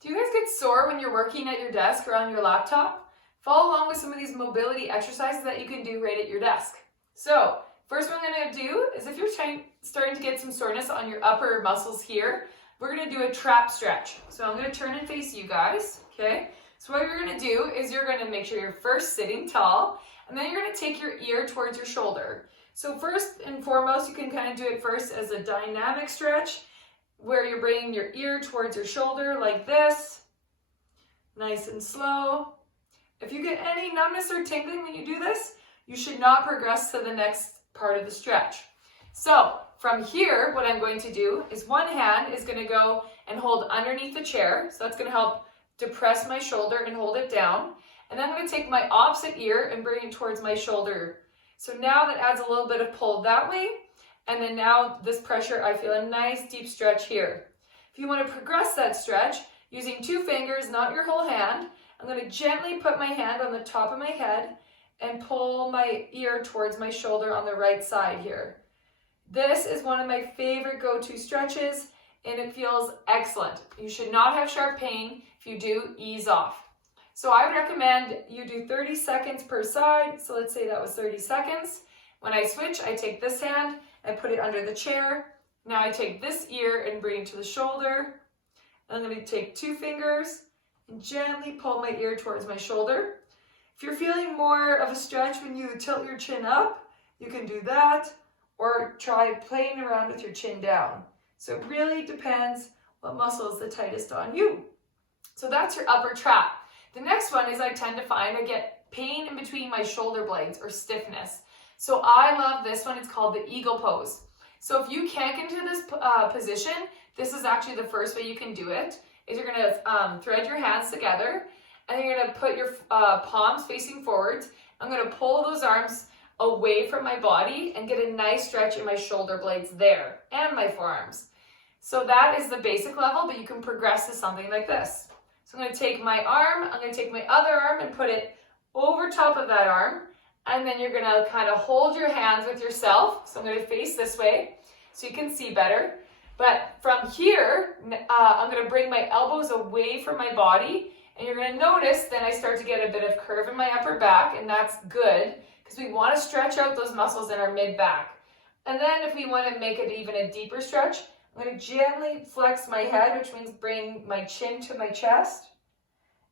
Do you guys get sore when you're working at your desk or on your laptop? Follow along with some of these mobility exercises that you can do right at your desk. So, first what I'm going to do is if you're starting to get some soreness on your upper muscles here, we're going to do a trap stretch. So I'm going to turn and face you guys, okay? So what you're going to do is you're going to make sure you're first sitting tall, and then you're going to take your ear towards your shoulder. So first and foremost, you can kind of do it first as a dynamic stretch, where you're bringing your ear towards your shoulder like this, nice and slow. If you get any numbness or tingling when you do this, you should not progress to the next part of the stretch. So from here, what I'm going to do is one hand is going to go and hold underneath the chair. So that's going to help depress my shoulder and hold it down. And then I'm going to take my opposite ear and bring it towards my shoulder. So now that adds a little bit of pull that way. And then now this pressure, I feel a nice deep stretch here. If you want to progress that stretch, using 2 fingers, not your whole hand, I'm going to gently put my hand on the top of my head and pull my ear towards my shoulder on the right side here. This is one of my favorite go-to stretches, and it feels excellent. You should not have sharp pain. If you do, ease off. So I would recommend you do 30 seconds per side. So let's say that was 30 seconds. When I switch, I take this hand and put it under the chair. Now I take this ear and bring it to the shoulder. I'm going to take 2 fingers and gently pull my ear towards my shoulder. If you're feeling more of a stretch when you tilt your chin up, you can do that, or try playing around with your chin down. So it really depends what muscle is the tightest on you. So that's your upper trap. The next one is I tend to find I get pain in between my shoulder blades or stiffness. So I love this one. It's called the eagle pose. So if you can't get into this position, this is actually the first way you can do it, is you're going to thread your hands together, and you're going to put your palms facing forwards. I'm going to pull those arms away from my body and get a nice stretch in my shoulder blades there and my forearms. So that is the basic level, but you can progress to something like this. So I'm going to take my arm, I'm going to take my other arm and put it over top of that arm. And then you're going to kind of hold your hands with yourself. So I'm going to face this way so you can see better. But from here, I'm going to bring my elbows away from my body. And you're going to notice then I start to get a bit of curve in my upper back. And that's good because we want to stretch out those muscles in our mid-back. And then if we want to make it even a deeper stretch, I'm going to gently flex my head, which means bring my chin to my chest.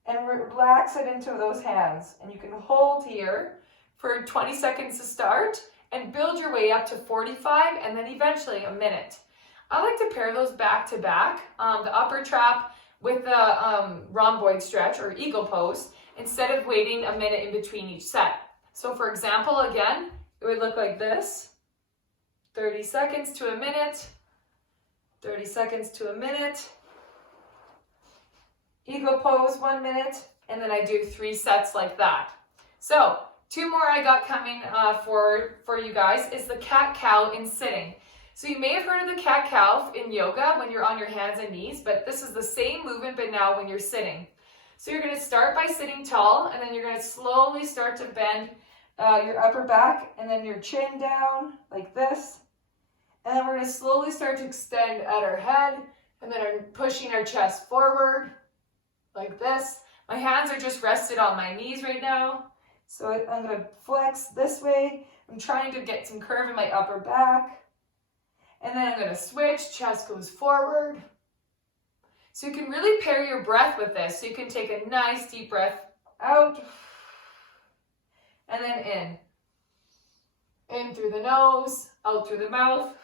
And relax it into those hands. And you can hold here for 20 seconds to start and build your way up to 45 and then eventually a minute. I like to pair those back to back, the upper trap with the rhomboid stretch or eagle pose, instead of waiting a minute in between each set. So for example, again, it would look like this: 30 seconds to a minute, 30 seconds to a minute, eagle pose 1 minute, and then I do 3 sets like that. So 2 more I got coming for you guys is the cat-cow in sitting. So you may have heard of the cat-cow in yoga when you're on your hands and knees, but this is the same movement, but now when you're sitting. So you're going to start by sitting tall, and then you're going to slowly start to bend your upper back, and then your chin down like this. And then we're going to slowly start to extend at our head, and then pushing our chest forward like this. My hands are just rested on my knees right now. So I'm going to flex this way. I'm trying to get some curve in my upper back. And then I'm going to switch. Chest goes forward. So you can really pair your breath with this. So you can take a nice deep breath out. And then in. In through the nose, out through the mouth.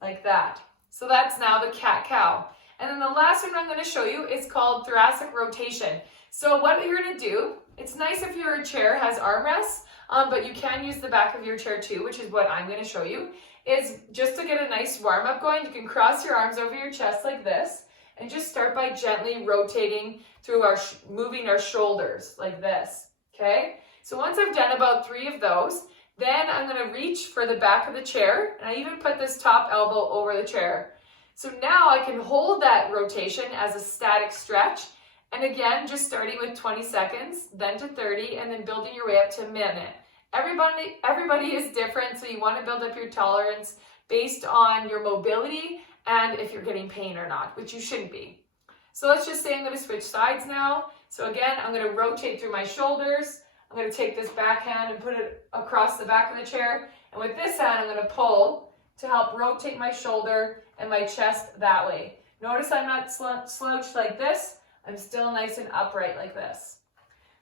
Like that. So that's now the cat-cow. And then the last one I'm going to show you is called thoracic rotation. So what you're going to do, it's nice if your chair has armrests, but you can use the back of your chair too, which is what I'm going to show you, is just to get a nice warm-up going. You can cross your arms over your chest like this, and just start by gently rotating through moving our shoulders like this, okay? So once I've done about 3 of those, then I'm going to reach for the back of the chair, and I even put this top elbow over the chair. So now I can hold that rotation as a static stretch. And again, just starting with 20 seconds, then to 30, and then building your way up to a minute. Everybody is different, so you want to build up your tolerance based on your mobility and if you're getting pain or not, which you shouldn't be. So let's just say I'm going to switch sides now. So again, I'm going to rotate through my shoulders. I'm going to take this back hand and put it across the back of the chair. And with this hand, I'm going to pull to help rotate my shoulder and my chest that way. Notice I'm not slouched like this. I'm still nice and upright like this.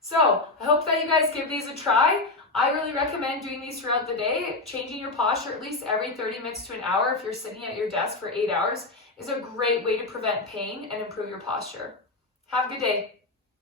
So I hope that you guys give these a try. I really recommend doing these throughout the day. Changing your posture at least every 30 minutes to an hour if you're sitting at your desk for 8 hours is a great way to prevent pain and improve your posture. Have a good day.